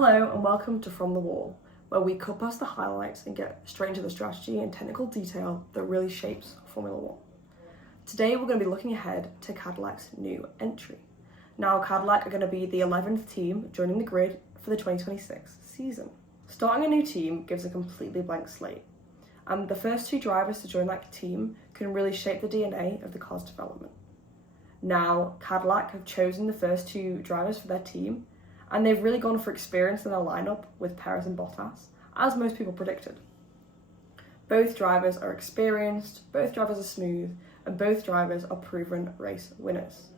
Hello and welcome to From the Wall, where we cut past the highlights and get straight into the strategy and technical detail that really shapes Formula One. Today we're going to be looking ahead to Cadillac's new entry. Now Cadillac are going to be the 11th team joining the grid for the 2026 season. Starting a new team gives a completely blank slate, and the first two drivers to join that team can really shape the DNA of the car's development. Now Cadillac have chosen the first two drivers for their team, and they've really gone for experience in their lineup with Perez and Bottas, as most people predicted. Both drivers are experienced, both drivers are smooth, and both drivers are proven race winners.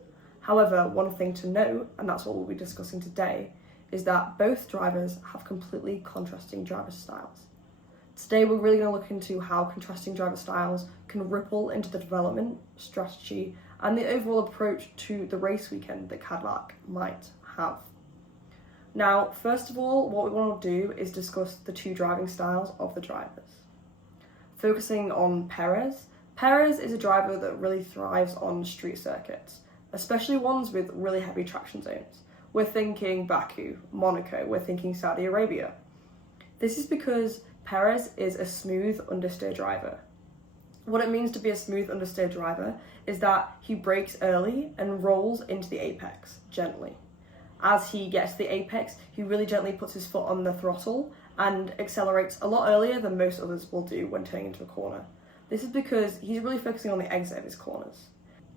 However, one thing to note, and that's what we'll be discussing today, is that both drivers have completely contrasting driver styles. Today we're really going to look into how contrasting driver styles can ripple into the development, strategy, and the overall approach to the race weekend that Cadillac might have. Now, first of all, what we want to do is discuss the two driving styles of the drivers. Focusing on Perez, Perez is a driver that really thrives on street circuits, especially ones with really heavy traction zones. We're thinking Baku, Monaco, we're thinking Saudi Arabia. This is because Perez is a smooth-understeer driver. What it means to be a smooth-understeer driver is that he brakes early and rolls into the apex gently. As he gets to the apex, he really gently puts his foot on the throttle and accelerates a lot earlier than most others will do when turning into a corner. This is because he's really focusing on the exit of his corners.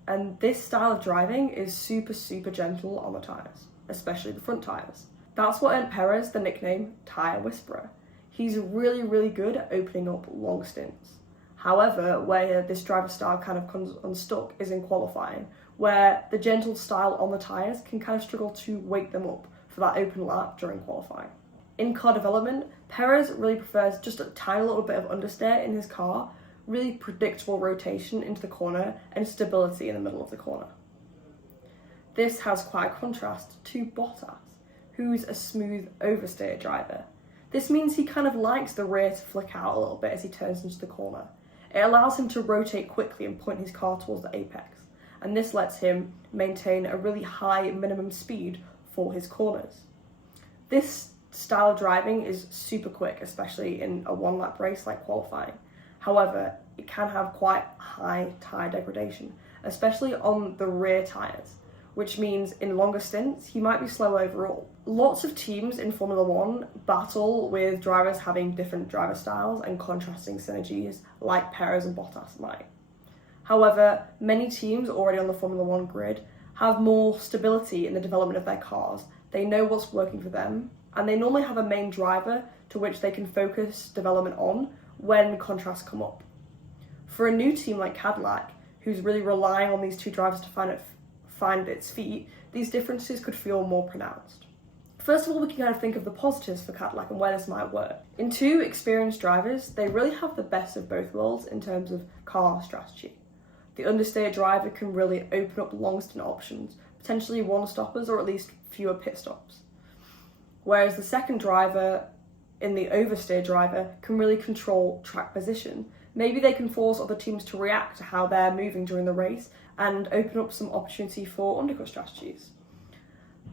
And this style of driving is super gentle on the tyres, especially the front tyres. That's what earned Perez the nickname Tyre Whisperer. He's really good at opening up long stints. However, where this driver style kind of comes unstuck is in qualifying, where the gentle style on the tyres can kind of struggle to wake them up for that open lap during qualifying. In car development, Perez really prefers just a tiny little bit of understeer in his car, really predictable rotation into the corner and stability in the middle of the corner. This has quite a contrast to Bottas, who's a smooth-oversteer driver. This means he kind of likes the rear to flick out a little bit as he turns into the corner. It allows him to rotate quickly and point his car towards the apex, and this lets him maintain a really high minimum speed for his corners. This style of driving is super quick, especially in a one-lap race like qualifying. However, it can have quite high tyre degradation, especially on the rear tyres, which means in longer stints, he might be slow overall. Lots of teams in Formula One battle with drivers having different driver styles and contrasting synergies like Perez and Bottas might. However, many teams already on the Formula One grid have more stability in the development of their cars. They know what's working for them, and they normally have a main driver to which they can focus development on when contrasts come up. For a new team like Cadillac, who's really relying on these two drivers to find its feet, these differences could feel more pronounced. First of all, we can kind of think of the positives for Cadillac and where this might work. In two experienced drivers, they really have the best of both worlds in terms of car strategy. The understeer driver can really open up long stint options, potentially one-stoppers or at least fewer pit stops. Whereas the second driver, in the oversteer driver, can really control track position. Maybe they can force other teams to react to how they're moving during the race and open up some opportunity for undercut strategies.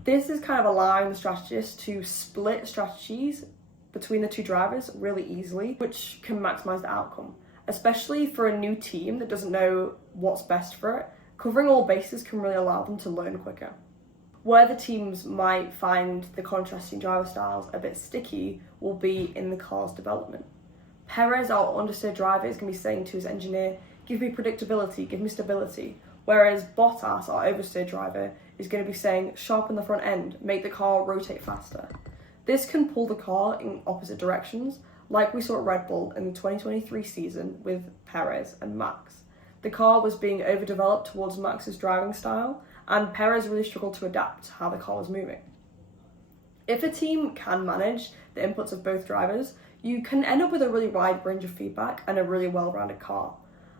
This is kind of allowing the strategists to split strategies between the two drivers really easily, which can maximize the outcome. Especially for a new team that doesn't know what's best for it, covering all bases can really allow them to learn quicker. Where the teams might find the contrasting driver styles a bit sticky will be in the car's development. Perez, our understeer driver, is going to be saying to his engineer, "Give me predictability, give me stability." Whereas Bottas, our oversteer driver, is going to be saying, "Sharpen the front end, make the car rotate faster." This can pull the car in opposite directions, like we saw at Red Bull in the 2023 season with Perez and Max. The car was being overdeveloped towards Max's driving style, and Perez really struggled to adapt to how the car was moving. If a team can manage the inputs of both drivers, you can end up with a really wide range of feedback and a really well-rounded car.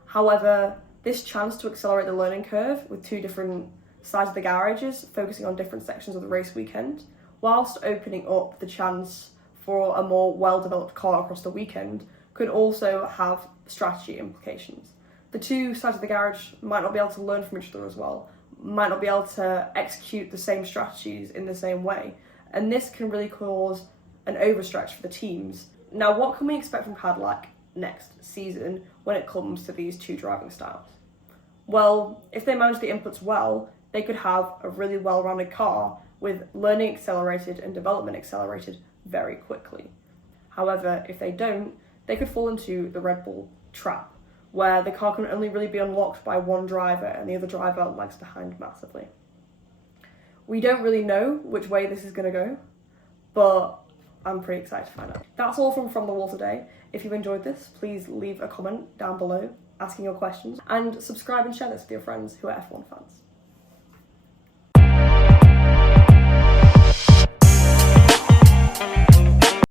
However, this chance to accelerate the learning curve with two different sides of the garages, focusing on different sections of the race weekend, whilst opening up the chance for a more well-developed car across the weekend, could also have strategy implications. The two sides of the garage might not be able to learn from each other as well, might not be able to execute the same strategies in the same way, and this can really cause an overstretch for the teams. Now, what can we expect from Cadillac next season when it comes to these two driving styles? Well, if they manage the inputs well, they could have a really well-rounded car with learning accelerated and development accelerated very quickly. However, if they don't, they could fall into the Red Bull trap, where the car can only really be unlocked by one driver and the other driver lags behind massively. We don't really know which way this is going to go, but I'm pretty excited to find out. That's all from the Wall today. If you enjoyed this, please leave a comment down below asking your questions, and subscribe and share this with your friends who are F1 fans.